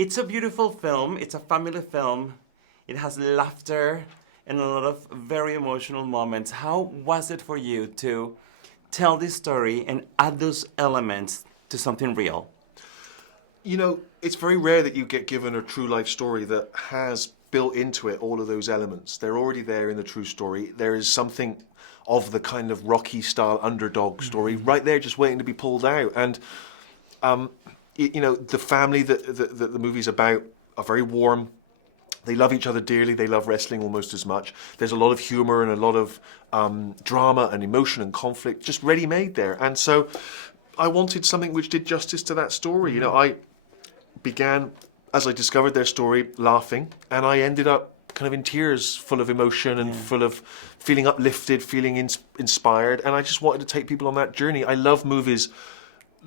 It's a beautiful film. It's a family film. It has laughter and a lot of very emotional moments. How was it for you to tell this story and add those elements to something real? You know, it's very rare that you get given a true life story that has built into it all of those elements. They're already there in the true story. There is something of the kind of Rocky style underdog story right there just waiting to be pulled out. And you know, the family that the movie's about are very warm. They love each other dearly. They love wrestling almost as much. There's a lot of humor and a lot of drama and emotion and conflict just ready-made there. And so I wanted something which did justice to that story. You know, I began, as I discovered their story, laughing, and I ended up kind of in tears, full of emotion and full of feeling uplifted, feeling inspired. And I just wanted to take people on that journey. I love movies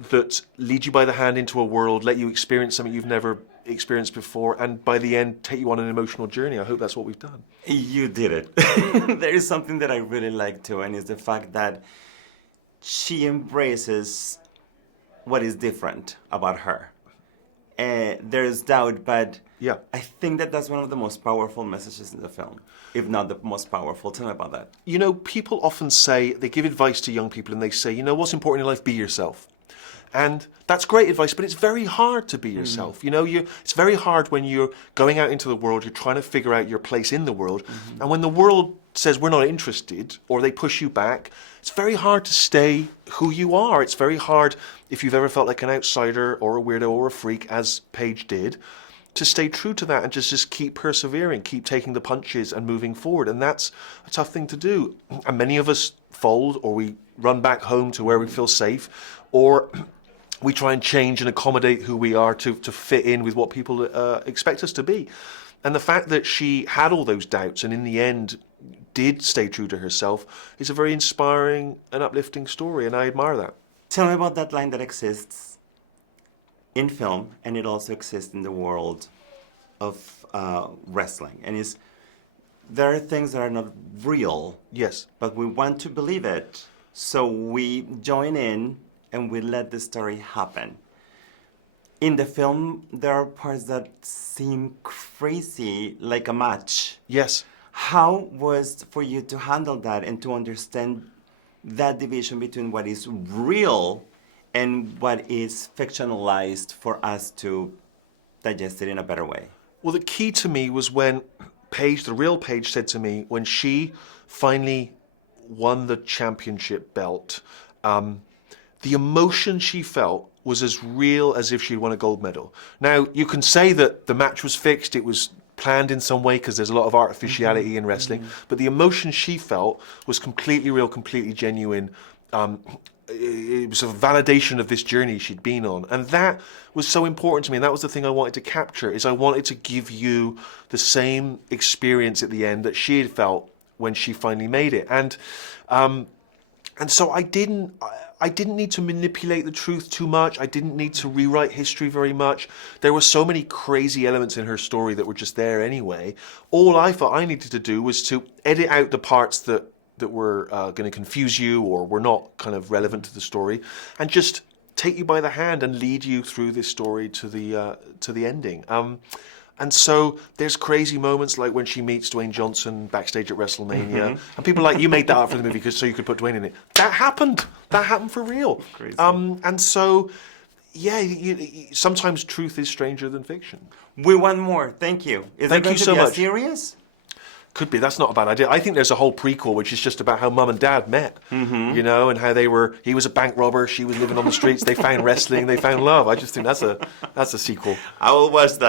that lead you by the hand into a world, let you experience something you've never experienced before, and by the end take you on an emotional journey. I hope that's what we've done. You did it. There is something that I really like too, and it's the fact that she embraces what is different about her. There's doubt, but Yeah. I think that that's one of the most powerful messages in the film, if not the most powerful. Tell me about that. You know, people often say, they give advice to young people and they say, you know, what's important in life? Be yourself. And that's great advice, but it's very hard to be yourself. You know, it's very hard when you're going out into the world, you're trying to figure out your place in the world. And when the world says we're not interested, or they push you back, it's very hard to stay who you are. It's very hard, if you've ever felt like an outsider or a weirdo or a freak, as Paige did, to stay true to that and just keep persevering, keep taking the punches and moving forward. And that's a tough thing to do. And many of us fold, or we run back home to where we feel safe, or we try and change and accommodate who we are to fit in with what people expect us to be. And the fact that she had all those doubts and in the end did stay true to herself is a very inspiring and uplifting story, and I admire that. Tell me about that line that exists in film, and it also exists in the world of wrestling. And is there are things that are not real, Yes. but we want to believe it, so we join in and we let the story happen. In the film, there are parts that seem crazy, like a match. Yes. How was for you to handle that and to understand that division between what is real and what is fictionalized for us to digest it in a better way? Well, the key to me was when Paige, the real Paige, said to me, when she finally won the championship belt, the emotion she felt was as real as if she'd won a gold medal. Now, you can say that the match was fixed, it was planned in some way because there's a lot of artificiality in wrestling, but the emotion she felt was completely real, completely genuine. It was a validation of this journey she'd been on, and that was so important to me, and that was the thing I wanted to capture, is I wanted to give you the same experience at the end that she had felt when she finally made it. And so I didn't need to manipulate the truth too much. I didn't need to rewrite history very much. There were so many crazy elements in her story that were just there anyway. All I thought I needed to do was to edit out the parts that were going to confuse you or were not kind of relevant to the story, and just take you by the hand and lead you through this story to the ending. And so there's crazy moments like when she meets Dwayne Johnson backstage at WrestleMania, and people are like, you made that up for the movie so you could put Dwayne in it. That happened. That happened for real. Crazy. And so, yeah, sometimes truth is stranger than fiction. We want more. Thank you. Is Thank it going you to so be a much. series? Could be. That's not a bad idea. I think there's a whole prequel which is just about how mum and dad met, you know, and how he was a bank robber, she was living on the streets, they found wrestling, they found love. I just think that's a sequel. I will watch that.